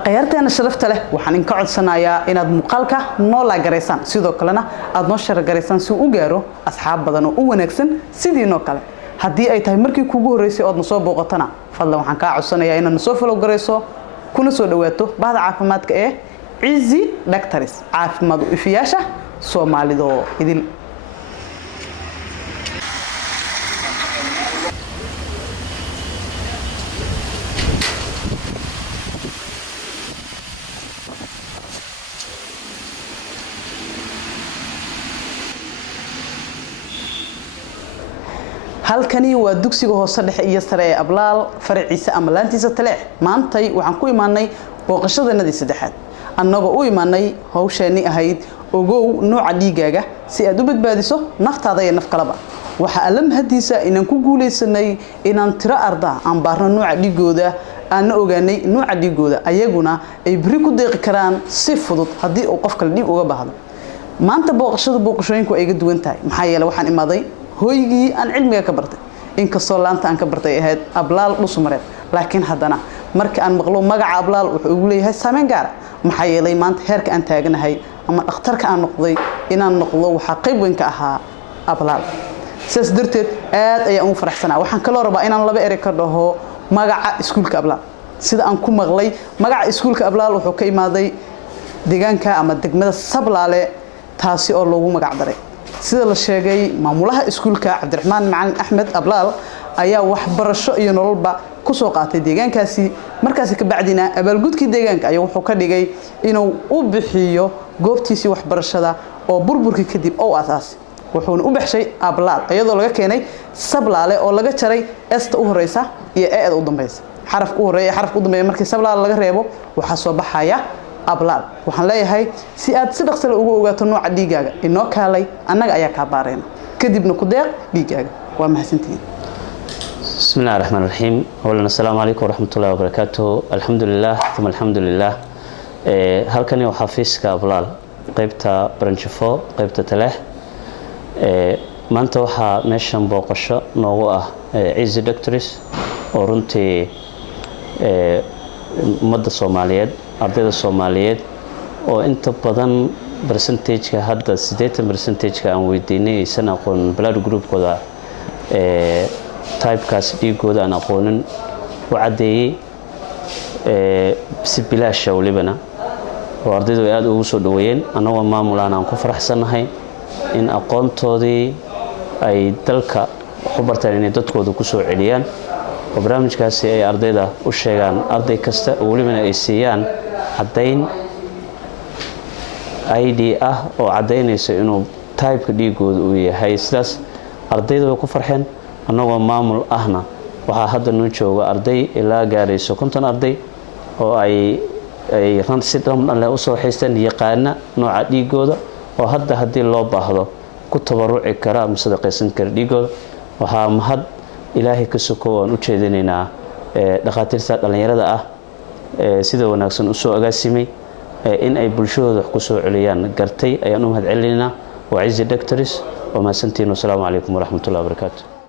aqayaarteena sharafta leh waxaan in ka codsanayaa inaad muuqaalka noo la gareysaan sidoo kalena aad noo share gareysaan si uu u gaaro asxaab badan oo u wanaagsan sidii noo kale haddii ay tahay markii kuugu horeysay oo aad soo booqatana fadlan waxaan ka codsanayaa inaad soo follow gareyso kuna soo dhawaato bahda caafimaadka ee Easy Doctors caafimaad u ifiyaasha Soomaalido idil halkani waa dugsiga hoose dhexe iyo sare ee Ablaal faraciisa ama laantiisa taleex maantay waxaan ku imaanay booqashadeennadii saddexaad annagoo u imaanay hawsheeni ahayd ogow nooca dhiigaaga si aad u badbaadiso naftaada iyo naf kaleba waxa alla mahadiisa inaan ku guuleysanay inaan tiro arda aan baarno nooca dhiigooda aan ogaanay nooca dhiigooda ayaguna ay bari ku deeqi karaan si fudud haddii uu qof kale dhiig uga baahdo maanta booqashooyinku ay ga duwan tahay maxaa yeelay waxaan imaaday hooygii aan cilmiga ka bartay inkastoo laanta aan ka bartay ahayd Ablaal Dhusumareed laakiin haddana markii aan maqlo magaca Ablaal wuxuu ugu leeyahay saameyn gaar maxaa yeelay maanta heerka aan taaganahay ama dhakhtarka aan noqday inaan noqdo waxa qayb weyn ka ahaa Ablaal sidaas darteed aad ayaan ugu faraxsanaa waxaan kaloo rabaa inaan laba eray ka dhaho magaca iskuulka Ablaal sida aan ku maqlay magaca iskuulka Ablaal wuxuu ka imaaday deegaanka ama degmada Sablaale taasi oo loogu magac daray sida la sheegay maamulaha iskuulka Cabdiraxmaan Macalin Axmed Ablaal ayaa waxbarasho iyo nololba ku soo qaatay deegaankaasi markaas ka bacdina abaalgudkii deegaanka ayaa wuxuu ka dhigay inuu u bixiyo goobtiisii waxbarashada oo burburkii kadib oo asaas wuxuuna u baxshay Ablaal iyadoo laga keenay Sablaale oo laga jaray esta u horeysa iyo eed u dambaysa xarafka u horeeya xarafka u dambeeya markii Sablaale laga reebo waxa soo baxaya Ablaal waxaan leeyahay si aad si dhaqso ugu ogaato nooca dhiigaaga inoo kaalay annaga ayaa ka baarayna kadibna ku deeq dhiigaaga waa mahadsantiin بسم الله الرحمن الرحيم أولا السلام عليكم ورحمة الله وبركاته الحمد لله ثم الحمد لله halkani waa xafiiska Ablaal qaybta branchfo qaybta taleex maanta waxa meeshan booqasho noogu ah Easy Doctors oo runtii ummadda Soomaaliyeed ardayda Soomaaliyeed oo inta badan percentage-ka hadda 80% aan weydiinay san aqoon blood group-kooda type-kaas dhiigooda aan aqoonin u cadeeyay si bilaash ah walibana oo ardaydu aad ugu soo dhaweeyeen anagoo maamulaan aan ku faraxsanahay in aqoontoodii ay dalka ku bartaan inay dadkooda ku soo celiyaan oo barnaamijkaasi ay ardayda u sheegaan arday kasta oo walibana ay siiyaan cadeyn ID ah oo cadeynaysa inuu type-ka dhiigooda uu yahay sidaas ardaydu way ku farxeen anagoo maamul ahna waxa hadda noo jooga arday ilaa gaarayso 50 arday oo ay si dhammaan u soo xeysteen yaqaana nooca dhiigooda oo hadda hadii loo baahdo ku tabaruci kara ama sadaqaysan kara dhiigooda waxa mahad ilaahay ka soo aan u jeedinaynaa dhaqaatiirta dhalinyarada ah sida wanaagsan u soo agaasimay in ay bulshadooda ku soo celiyaan gartay ayaan u mahad celinaynaa waa Easy Doctors oo ma santiin. Assalamu alaykum wa rahmatullahi wa barakatuh.